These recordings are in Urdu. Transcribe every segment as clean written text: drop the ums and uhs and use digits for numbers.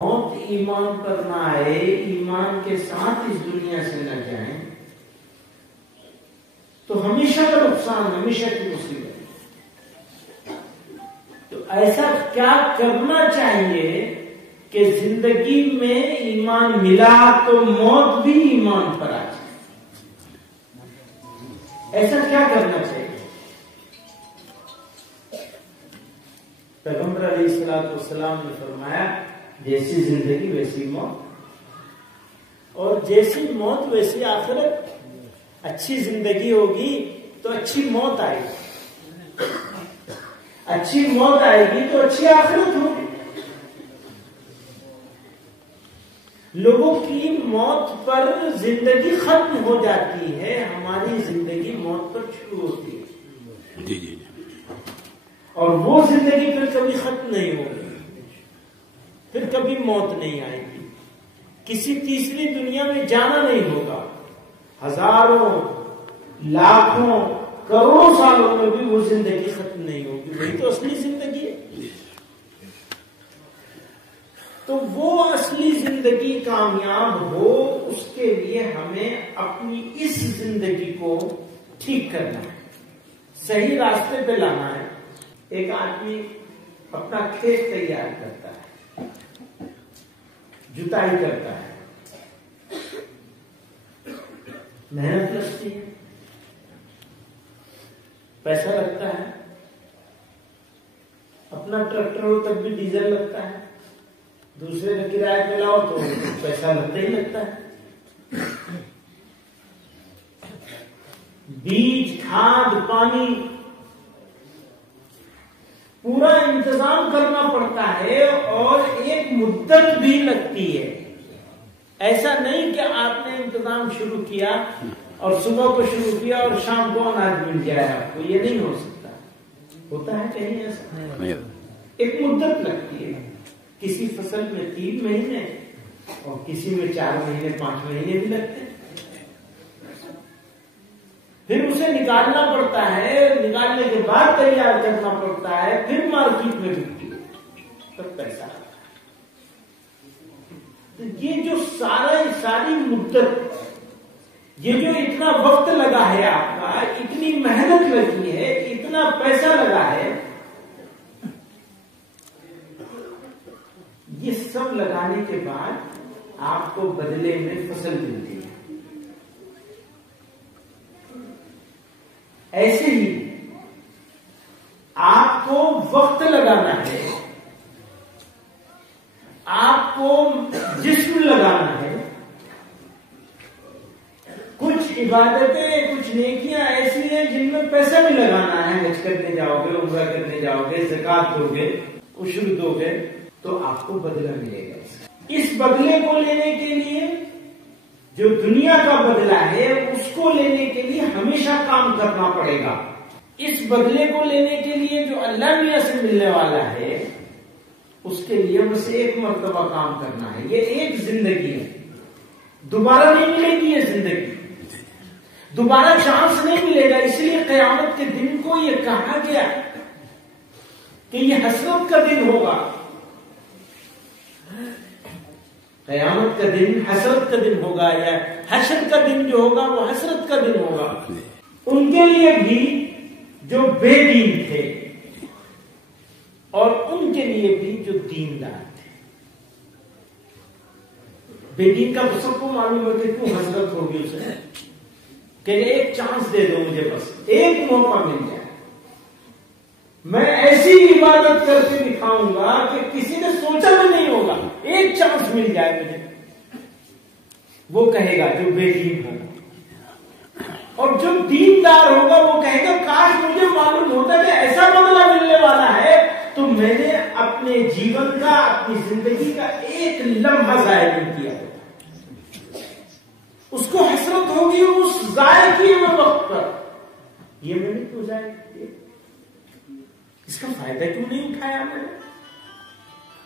موت ایمان پر نہ آئے، ایمان کے ساتھ اس دنیا سے نہ جائیں تو ہمیشہ کا نقصان، ہمیشہ کی مصیبت۔ تو ایسا کیا کرنا چاہیے کہ زندگی میں ایمان ملا تو موت بھی ایمان پر آ جائے؟ ایسا کیا کرنا چاہیے؟ پیغمبر علیہ الصلوۃ والسلام نے فرمایا جیسی زندگی ویسی موت، اور جیسی موت ویسی آخرت۔ اچھی زندگی ہوگی تو اچھی موت آئے گی، اچھی موت آئے گی تو اچھی آخرت ہوگی۔ لوگوں کی موت پر زندگی ختم ہو جاتی ہے، ہماری زندگی موت پر شروع ہوتی ہے، جی جی، اور وہ زندگی پھر کبھی ختم نہیں ہوگی، پھر کبھی موت نہیں آئے گی۔ کسی تیسری دنیا میں جانا نہیں ہوگا، ہزاروں لاکھوں کروڑوں سالوں میں بھی وہ زندگی ختم نہیں ہوگی، وہی تو اصلی زندگی ہے۔ تو وہ اصلی زندگی کامیاب ہو، اس کے لیے ہمیں اپنی اس زندگی کو ٹھیک کرنا ہے، صحیح راستے پہ لانا ہے۔ ایک آدمی اپنا کھیت تیار کرتا ہے، جتائی کرتا ہے، محنت لگتی ہے، پیسہ لگتا ہے، اپنا ٹریکٹر ہو تب بھی ڈیزل لگتا ہے، دوسرے کا کرایہ پہ لاؤ تو پیسہ لگتا ہی لگتا ہے۔ بیج، کھاد، پانی، پورا انتظام کرنا پڑتا ہے اور ایک مدت بھی لگتی ہے۔ ایسا نہیں کہ آپ نے انتظام شروع کیا اور صبح کو شروع کیا اور شام کو اناج مل جائے آپ کو، یہ نہیں ہو سکتا۔ ہوتا ہے کہیں ایسا؟ ایک مدت لگتی ہے، کسی فصل میں 3 مہینے اور کسی میں 4 مہینے 5 مہینے بھی لگتے ہیں۔ پھر اسے نکالنا پڑتا ہے، نکالنے کے بعد تیار کرنا پڑتا ہے، پھر مارکیٹ میں بکتی ہے، تب پیسہ آتا ہے۔ تو یہ جو ساری مدت، یہ جو اتنا وقت لگا ہے آپ کا، اتنی محنت لگی ہے، اتنا پیسہ لگا ہے، یہ سب لگانے کے بعد آپ کو بدلے میں فصل ملتی ہے۔ ایسے ہی آپ کو وقت لگانا ہے، آپ کو جسم لگانا ہے، کچھ عبادتیں، کچھ نیکیاں ایسی ہیں جن میں پیسہ بھی لگانا ہے۔ حج کرنے جاؤ گے، عمرہ کرنے جاؤ گے، زکات دو گے، عشر دو گے تو آپ کو بدلہ ملے گا۔ اس بدلے کو لینے کے لیے، جو دنیا کا بدلہ ہے، اس کو لینے کے لیے ہمیشہ کام کرنا پڑے گا۔ اس بدلے کو لینے کے لیے جو اللہ میاں سے ملنے والا ہے، اس کے لیے بس ایک مرتبہ کام کرنا ہے۔ یہ ایک زندگی ہے، دوبارہ نہیں ملے گی یہ زندگی، دوبارہ چانس نہیں ملے گا۔ اس لیے قیامت کے دن کو یہ کہا گیا کہ یہ حسرت کا دن ہوگا۔ قیامت کا دن حسرت کا دن ہوگا، یا حشر کا دن جو ہوگا وہ حسرت کا دن ہوگا۔ ان کے لیے بھی جو بے دین تھے اور ان کے لیے بھی جو دیندار تھے۔ بے دین کا سب کو معلوم ہے کہ کیوں حسرت ہوگی اسے، کہ ایک چانس دے دو مجھے، بس ایک موقع مل جائے، میں ایسی عبادت کر کے دکھاؤں گا کہ کسی نے سوچا بھی نہیں ہوگا، ایک چانس مل جائے مجھے۔ وہ کہے گا جو بے دین ہوگا، اور جو دیندار ہوگا وہ کہے گا کاش مجھے معلوم ہوتا کہ ایسا بدلہ ملنے والا ہے تو میں نے اپنے جیون کا، اپنی زندگی کا ایک لمحہ ضائع نہیں کیا ہوتا۔ اس کو حسرت ہوگی اس ضائع کیے ہوئے وقت پر، یہ میں نے کیوں ضائع کیا، اس کا فائدہ کیوں نہیں اٹھایا میں نے؟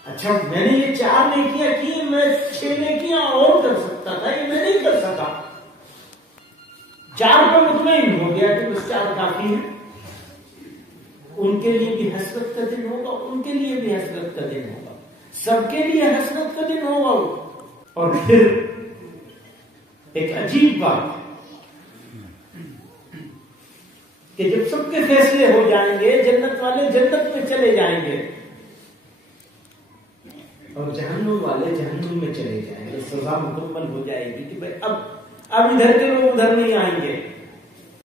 اچھا میں نے یہ 4 نیکیاں کی، میں 6 نیکیاں اور کر سکتا تھا، یہ میں نہیں کر سکا۔ 4 پر مطمئن ہو گیا کہ بس 4 کافی ہے۔ ان کے لیے بھی حسرت کا دن ہوگا، ان کے لیے بھی حسرت کا دن ہوگا۔ سب کے لیے حسرت کا دن ہوگا. اور پھر ایک عجیب بات کہ جب سب کے فیصلے ہو جائیں گے، جنت والے جنت میں چلے جائیں گے اور جہنم والے جہنم میں چلے جائیں گے. سزا مکمل ہو جائے گی کہ بھائی اب ادھر کے لوگ ادھر نہیں آئیں گے.